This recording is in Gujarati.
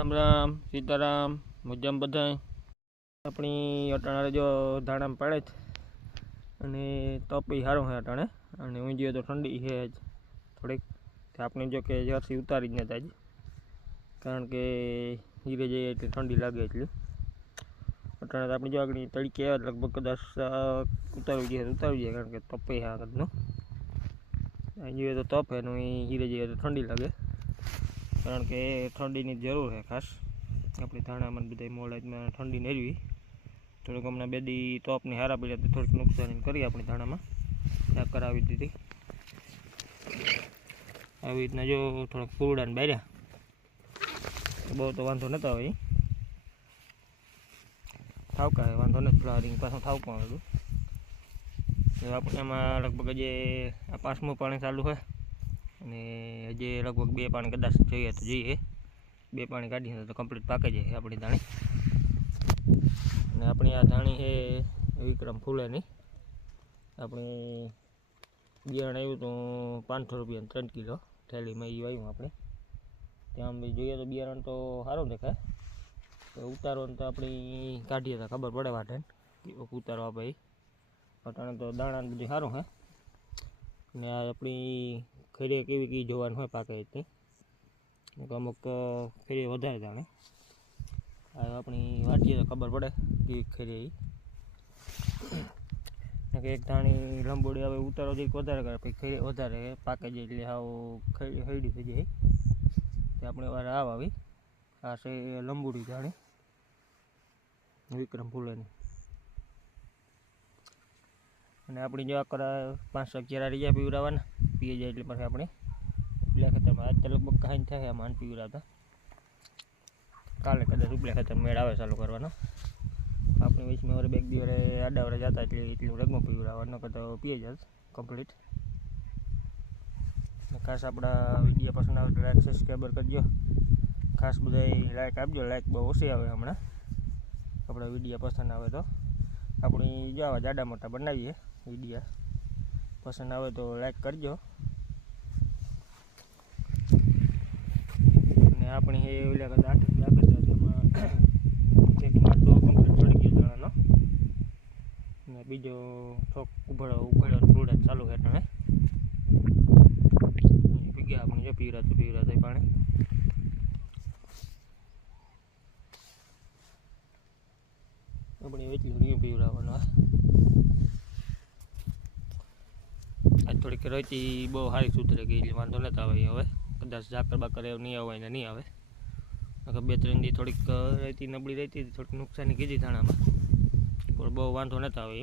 राम राम सीताराम मजाम बधाई अपनी अटाणे जो धाणा पड़े अने तपी सारो है अटाणे अने ऊँझी तो ठंडी है थोड़ी आपने जो कि जर्सी उतारी ज नता कारण के हीरे जाइए एटली ठंडी लगे एटली अटाणे तो अपनी जो आगे तड़के लगभग 10 उतारू जाए कारण के तपे है आगू જોઈએ तो तप है हीरे जाइए तो ठंडी लगे कारण के ठंडी की जरूर है खास अपनी धाणा में बधाई मोड़ में ठंडी नेरवी थोड़क हमने बेदी तोप ने हारा पड़ा तो थोड़ी नुकसान करी अपनी धाणा में त्या करावी दीधी આવી રીતના જો થોડાક ફૂરડા ને બાર્યા બહુ તો વાંધો નતા હોય થાવકા વાંધો નથી ફ્લાવરિંગ પાછું થાવકું આવેલું આપણે એમાં લગભગ જે આ 5મું પાણી ચાલુ હોય અને હજી લગભગ 2 પાણી કદાચ જોઈએ તો જોઈએ 2 પાણી કાઢીને તો કમ્પ્લીટ પાકે જાય આપણી ધાણી અને આપણી આ ધાણી છે વિક્રમ ફૂલેની આપણે બિયારણ આવ્યું તો 500 રૂપિયા 3 કિલો થેલીમાં એ આવ્યું આપણે ત્યાં બી જોઈએ તો બિયારણ તો સારું દેખાય તો ઉતારો તો આપણી કાઢીએ તો ખબર પડે વાટે ઉતારો આપણે અટાણે તો દાણા બધું સારું હે ને આ આપણી ખેડી કેવી કેવી જોવાનું હોય પાકે એટલી અમુક ખેડી વધારે જાણે આ આપણી વાટીએ તો ખબર પડે કેવી ખેડી એક ધાણી લંબોડી આવે ઉતારો જરીક વધારે કરે પછી ખેડી વધારે પાકે જાય એટલે હાવ હૈડી થઈ જાય તે આપણે વાર આવી આ છે લંબોડી ધાણી વિક્રમ ફૂલેની અને આપણી જો આકરા 5 કેરા રીજા પીવરાવાના પીએ જાય એટલે પછી આપણે ઉપલા ખેતરમાં આજ તો લગભગ કાંઈ થાય આમાં પીવરાવતા કાલે કદાચ ઉપલા ખેતર મેળ આવે ચાલુ કરવાનો આપણે વીસમાં વરે 2 દિવસે આડા વરે જતા એટલે એટલું રગમાં પીવરાવવાનો તો પીએ જાય કમ્પ્લીટ ખાસ આપણા વિડીયો પસંદ આવે તો લાઈક સબસ્ક્રાઈબર કરજો ખાસ બધાય લાઈક આપજો લાઈક બહુ ઓછી આવે હમણાં આપણા વિડીયો પસંદ આવે તો આપણી જો આવા જાડા મોટા બનાવીએ વિડીયો પસંદ આવે તો લાઈક કરજો અને આપણી એ ઓલા કરતા 8 આગળ એમાં એક માટો કમ્પ્લીટ ચડી ગયો દાણાનો અને બીજો થોક ઉભળો થોડા ચાલુ છે તમે પીગ્યા આપણી જો પીવરાતું પાણી अपनी वेचली पीवरावानो आज थोड़ी रही बहुत सारी सुधरे गई वांधो नहीं आवे हवे कदाच झाकर बाकर नहीं आवे ने नहीं आवे अगर 2-3 दी थोड़ी रहती नबड़ी रहती थोड़ी नुकसानी कीधी धाणा में पर बहुत वांधो नहीं आवे।